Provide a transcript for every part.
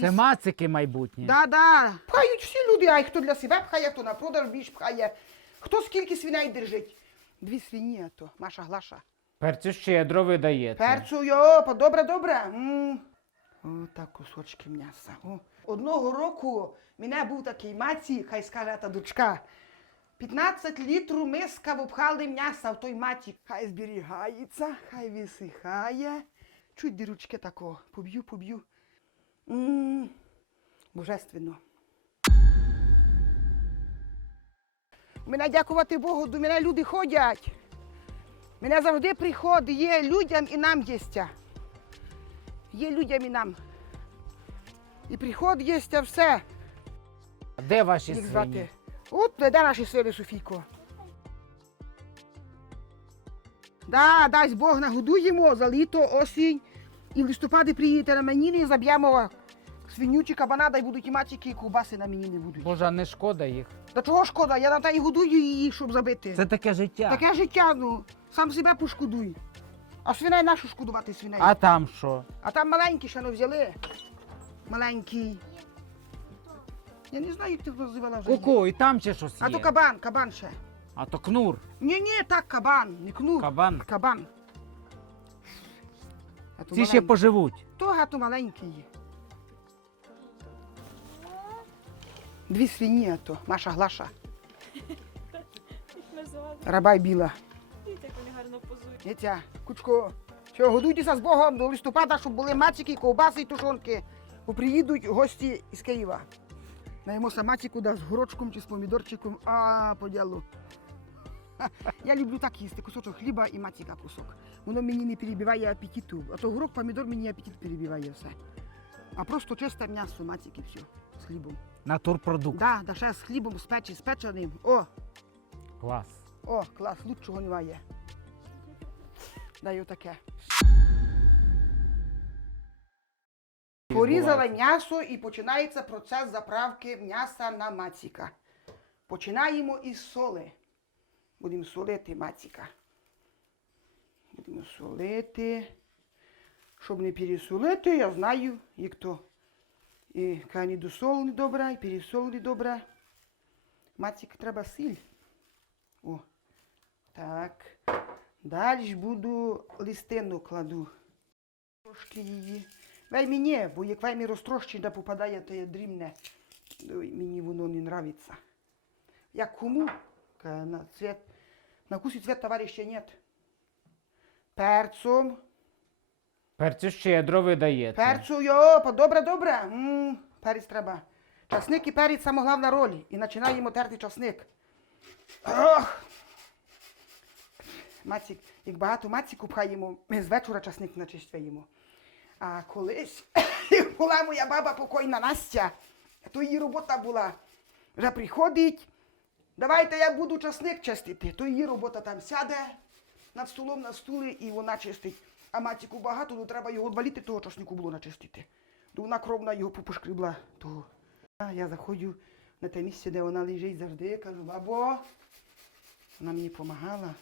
Це мацики майбутні. Да, да. Пхають всі люди, а й хто для себе пхає, хто на продаж більш пхає. Хто скільки свиней держить? Дві свині, а то Маша Глаша. Перцю щедро ви даєте. Перцю, йопа, добре, добре. М. О, так кусочки м'яса. О. Одного року мене був такий маці, хай скаже та дочка. 15 літрів миска впхали м'яса в той маті. Хай зберігається, хай висихає. Чуть діручки тако. Поб'ю, поб'ю. М, Божественно. Мене дякувати Богу, до мене люди ходять. Мене завжди приходить, є людям і нам єстя. Є людям і нам. І приход єстя все. А Де ваші свині? звати. От де наші сили, Софійко. Да, дасть Бог нагодуємо за літо, осінь. І в листопаді приїдете на меніни, заб'ємо свиню чи кабана, дай будуть і мачики, і ковбаси на мені не будуть. Боже, а не шкода їх. Та чого шкода? Я на та й годую її, щоб забити. Це таке життя. Таке життя, ну, сам себе пошкодуй. А свиней нашу шкодувати свиней. А там що? А там маленький ще не взяли. Маленький. Я не знаю, як ти називала вже. Ку-ку, і там ще щось А є. то кабан, кабан ще. А то кнур. Ні, ні, так кабан, не кнур. Кабан. Кабан. А то Ці ще маленький. поживуть. То гато маленький. Дві свині, а то Маша Глаша. Рабай біла. Як вони гарно позують. Дитя, кучко, що годуйтеся з Богом до листопада, щоб були мацики, ковбаси і тушонки. Бо приїдуть гості із Києва. Наїмося маціку да, з горочком чи з помідорчиком, а по ділу. Я люблю так їсти, кусочок хліба і маціка кусок. Воно мені не перебиває апетиту. А то горок, помідор мені апетит перебиває все. А просто чисте м'ясо, маціки, все, з хлібом. Натурпродукт. Да, да ще з хлібом, з печі, з печеним. О, Клас. о, клас, лучшого немає. Даю таке. Порізали м'ясо і починається процес заправки м'яса на маціка. Починаємо із соли. Будемо солити маціка. Будемо солити. Щоб не пересолити, я знаю, як то. І кані досолені добре, і пересолені добре. Мацік треба сіль. О, так. Далі буду листину кладу. Трошки її. Вельми ні, бо як вельми розтрощена попадає, то є дрібне. Мені воно не нравиться. Як кому? На цвет. На вкус и цвет товарища нет. Перцом. Перцю щедро ви. Перцю, йопа, добре, добре. м перець треба. Часник і перець головна роль. І починаємо терти часник. Ох! Мацік, як багато маціку пхаємо, ми з вечора часник начищаємо. А колись була моя баба покойна Настя, то її робота була. Вже приходить, давайте я буду часник чистити. То її робота там сяде над столом на стулі і вона чистить. А матіку багато, то треба його два літри того часнику було начистити. То вона кровна його попошкрібла того. А я заходжу на те місце, де вона лежить завжди, кажу, бабо, вона мені допомагала.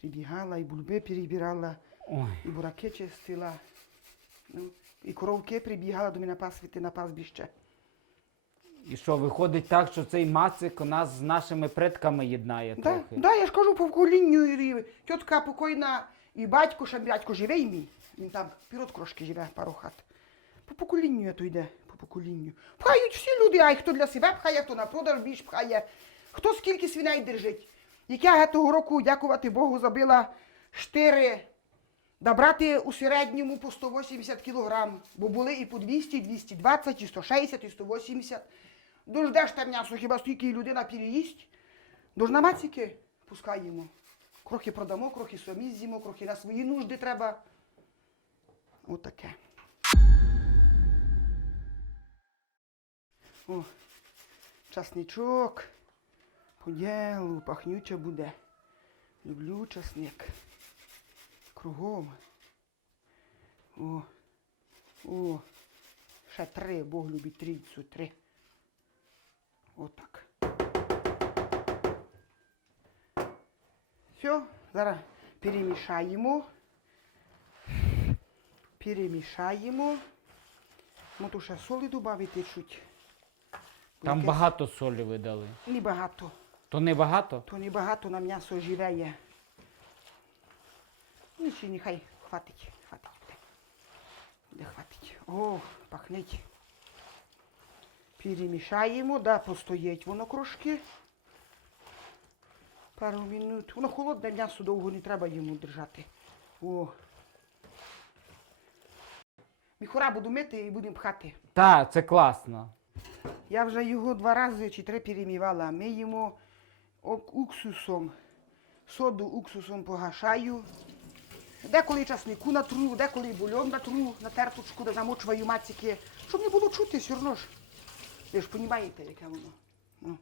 Прибігала і бульби перебирала, Ой. і бураки чистила. Ну, і коровки прибігала до мене пасвіти на пастбище. І що, виходить так, що цей мацик нас з нашими предками єднає Да, трохи? да, я ж кажу по вколінню, і тітка покойна, і батько, ще батько живий мій. Він там пірот крошки живе, пару хат. По поколінню то йде, по поколінню. Пхають всі люди, а й хто для себе пхає, хто на продаж більш пхає, хто скільки свиней держить. Як того року, дякувати Богу, забила штири, да брати у середньому по 180 кілограм, бо були і по 200, і 220, і 160, і 180. Дождеш те м'ясо, хіба стільки людина переїсть. Дож на маціки пускаємо. Крохи продамо, крохи самі з'їмо, крохи на свої нужди треба. Отаке. О, часничок. По ділу, пахнюче буде. Люблю часник. Кругом. О. О. Ще три, Бог любить трійцю, три. Отак. Все, зараз перемішаємо. Перемішаємо. Можу ще солі додати чуть. Там Якесь- багато солі ви дали. Небагато. То не багато? То небагато на м'ясо живеє. Ну, чи нехай хватить, хватить буде. Буде хватить. О, пахнеть. Перемішаємо, да, постоїть воно трошки. Пару минут. Воно холодне м'ясо довго не треба йому держати. О. Міхора буду мити і будемо пхати. Так, це класно. Я вже його два рази чи три перемівала. Ми їмо уксусом. Соду уксусом погашаю. Деколи часнику натру, деколи бульон натру на терточку, де замочуваю мацики, щоб не було чути все одно ж. Ви ж розумієте, яке воно. Ну.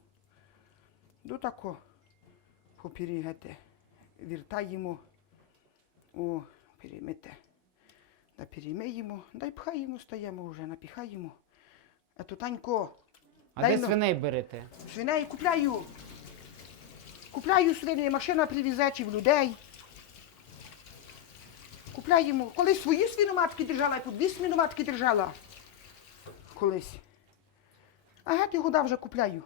До тако попірігете. Віртаємо. О, перемите. Да перемиємо, да й пхаємо, стаємо вже, напіхаємо. А то Танько, А Дай де ну. свиней берете? Свиней купляю. Купляю свиней, машина привезе чи в людей. Купляємо. Колись свої свиноматки держала, і по дві свиноматки держала. Колись. А геть його вже купляю.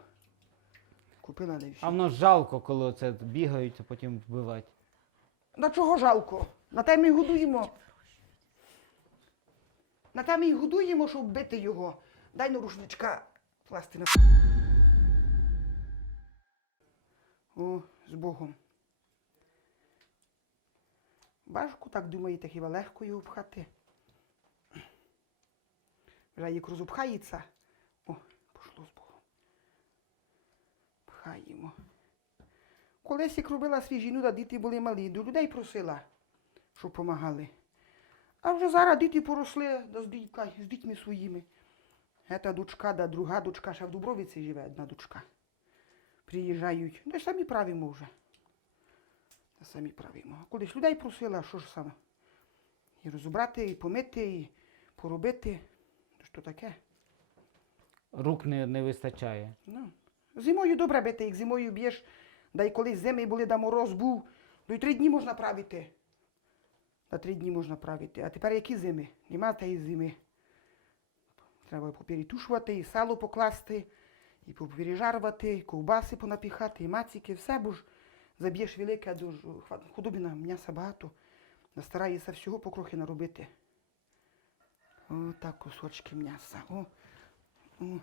Купила да й А воно жалко, коли оце бігають, а потім вбивають. На чого жалко? На те ми й годуємо. На те ми й годуємо, щоб бити його. Дай на рушничка класти на. О, з Богом. Важко, так думаєте, хіба легко його пхати? Вже як розупхається. О, пошло з Богом. Пхаємо. Колись як робила свіжіну, да діти були малі, до людей просила, щоб помагали. А вже зараз діти поросли да з, дітька, з дітьми своїми. Ета дочка, да друга дочка, ще в Дубровиці живе одна дочка. Приїжджають. Ну, самі правимо вже. Та самі правимо. А колись людей просила, що ж саме? І розібрати, і помити, і поробити. То що таке? Рук не, не вистачає. Ну, зимою добре бити, як зимою б'єш, да й коли зими були, да мороз був, то й три дні можна правити. На три дні можна правити. А тепер які зими? Нема тієї зими. Треба поперетушувати, і сало покласти, і попережарувати, і ковбаси понапіхати, і мацики, все, бо ж заб'єш велике, дуже худобіна м'яса багато. Старається всього покрохи наробити. О, так кусочки м'яса. О, о.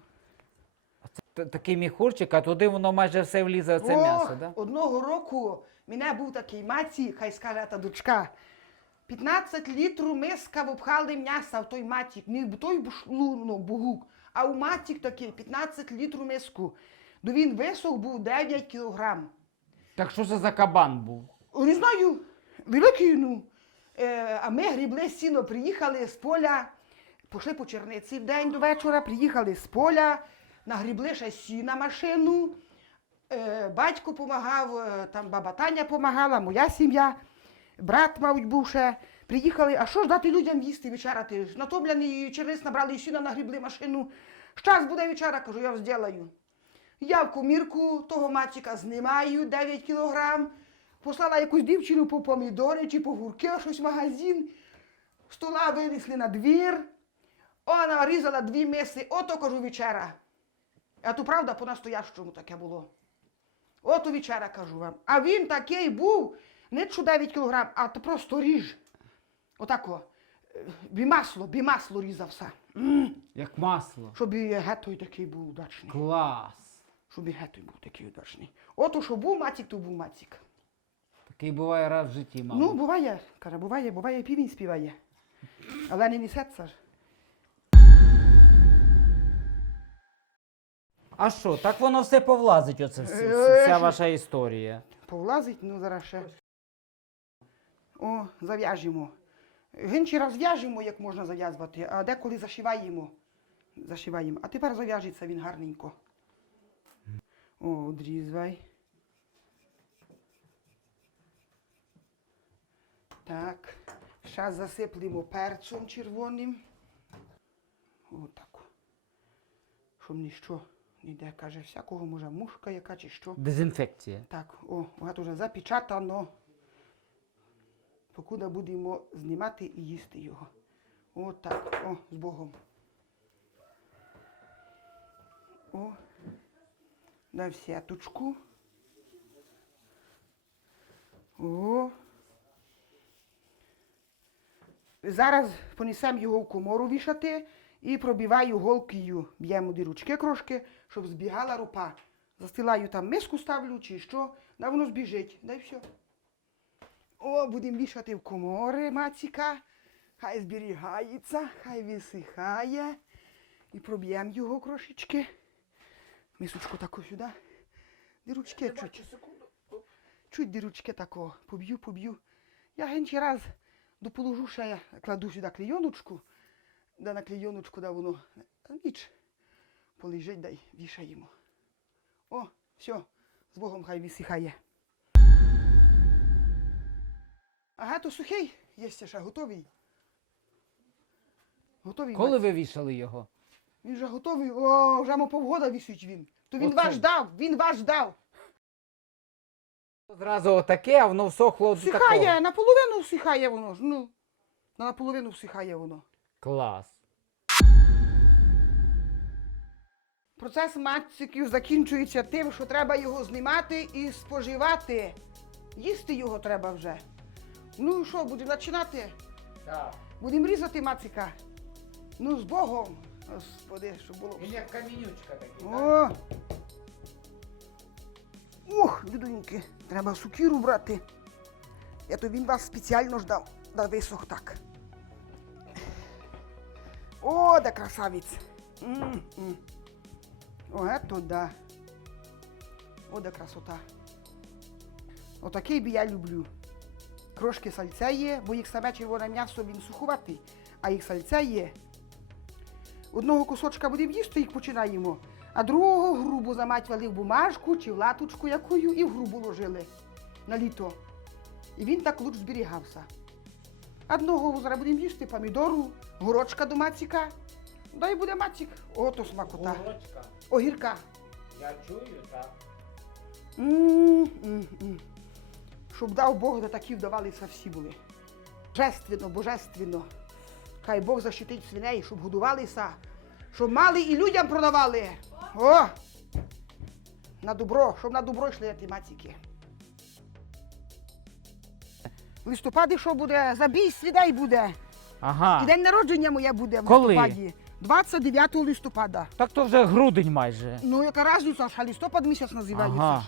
Такий міхурчик, а туди воно майже все влізе це м'ясо, да? Одного року мене був такий маці, хай скаже та дочка. 15 літрів миска впхали м'яса в той матік. Не в той ну, бугук, а у матік такий 15 літрів миску. Ну він висох був 9 кілограм. Так що це за кабан був? Не знаю, великий, ну. Е, а ми грібли сіно, приїхали з поля, пішли по черниці в день до вечора, приїхали з поля, нагрібли ще сіна машину. Е, батько допомагав, е, там баба Таня допомагала, моя сім'я, брат, мабуть, був ще. Приїхали, а що ж дати людям їсти вечеряти? Натомляний черниць набрали сіна, нагрібли машину. Щас буде вечера, кажу, я розділаю. Я в комірку того мальчика знімаю 9 кілограм, послала якусь дівчину по помідори чи по гурки, щось в магазин, стола винесли на двір, вона різала дві миси, ото кажу вечера. А то правда по-настоящому таке було. Ото вечера кажу вам. А він такий був, не що 9 кілограм, а то просто ріж. Отако. е, Бімасло, бімасло різався. М, Як масло. Щоб і гетой такий був удачний. Клас. Щоб і гетой був такий удачний. Ото що був мацік, то був мацік. Такий буває раз в житті, мабуть. Ну, буває, каже, буває, буває, і півень співає. Але не несеться ж. А що, так воно все повлазить, оце вс- Е, вс- вся ваша історія. Повлазить, ну зараз ще. О, зав'яжемо. Гинчі розв'яжемо, як можна зав'язувати, а деколи зашиваємо. Зашиваємо. А тепер зав'яжеться він гарненько. О, одрізвай. Так. Зараз засиплемо перцем червоним. Отак. Щоб ніщо ніде, каже, всякого може мушка яка чи що. Дезінфекція. Так, о, багато вже запечатано. Покуди будемо знімати і їсти його. Отак, о, з Богом. О, на сіточку. О. Зараз понесемо його в комору вішати і пробиваю голкою. Б'ємо діручки трошки, щоб збігала ропа. Застилаю там миску ставлю чи що, да воно збіжить. Да й все. О, будемо вішати в комори маціка. Хай зберігається, хай висихає. І проб'ємо його трошечки. Мисочку таку сюди. Діручки чуть. Чуть діручки тако. Поб'ю, поб'ю. Я генчий раз доположу ще я кладу сюди клейоночку. Да на клейоночку, да воно ніч полежить, дай вішаємо. О, все, з Богом хай висихає. Ага, то сухий, є ще готовий. Готовий. Коли ви вішали його? Він вже готовий. О, вже мо півгода висить він. То він Оце. вас ждав, він вас ждав. Зразу отаке, а воно всохло до Всихає, такого. наполовину всихає воно ж. Ну, наполовину всихає воно. Клас. Процес мациків закінчується тим, що треба його знімати і споживати. Їсти його треба вже. Ну що, будемо починати? Так. Будемо різати мацика. Ну, з Богом. Господи, щоб було. Він як камінючка такий. О! Ух, людоньки, треба сукіру брати. Я то він вас спеціально ждав, да висох так. О, да красавець. О, ето да. О, да красота. Отакий би я люблю. Трошки сальця є, бо їх саме червоне м'ясо він сухуватий, а їх сальця є. Одного кусочка будемо їсти, їх починаємо, а другого грубо заматювали в бумажку чи в латочку якою і в грубу ложили на літо. І він так луч зберігався. Одного зараз будемо їсти помідору, горочка до маціка. Дай буде мацік. Ото смакота. Гурочка. Огірка. Я чую, так. М-м-м. Щоб дав Бог, да такі вдавалися всі були. Божественно, божественно. Хай Бог защитить свиней, щоб годувалися, щоб мали і людям продавали. О! На добро, щоб на добро йшли ті маціки. Листопаді що буде? Забій свідей буде. Ага. І день народження моє буде в Коли? листопаді. 29 листопада. Так то вже грудень майже. Ну, яка разниця, Що а листопад місяць називається. Ага. ж.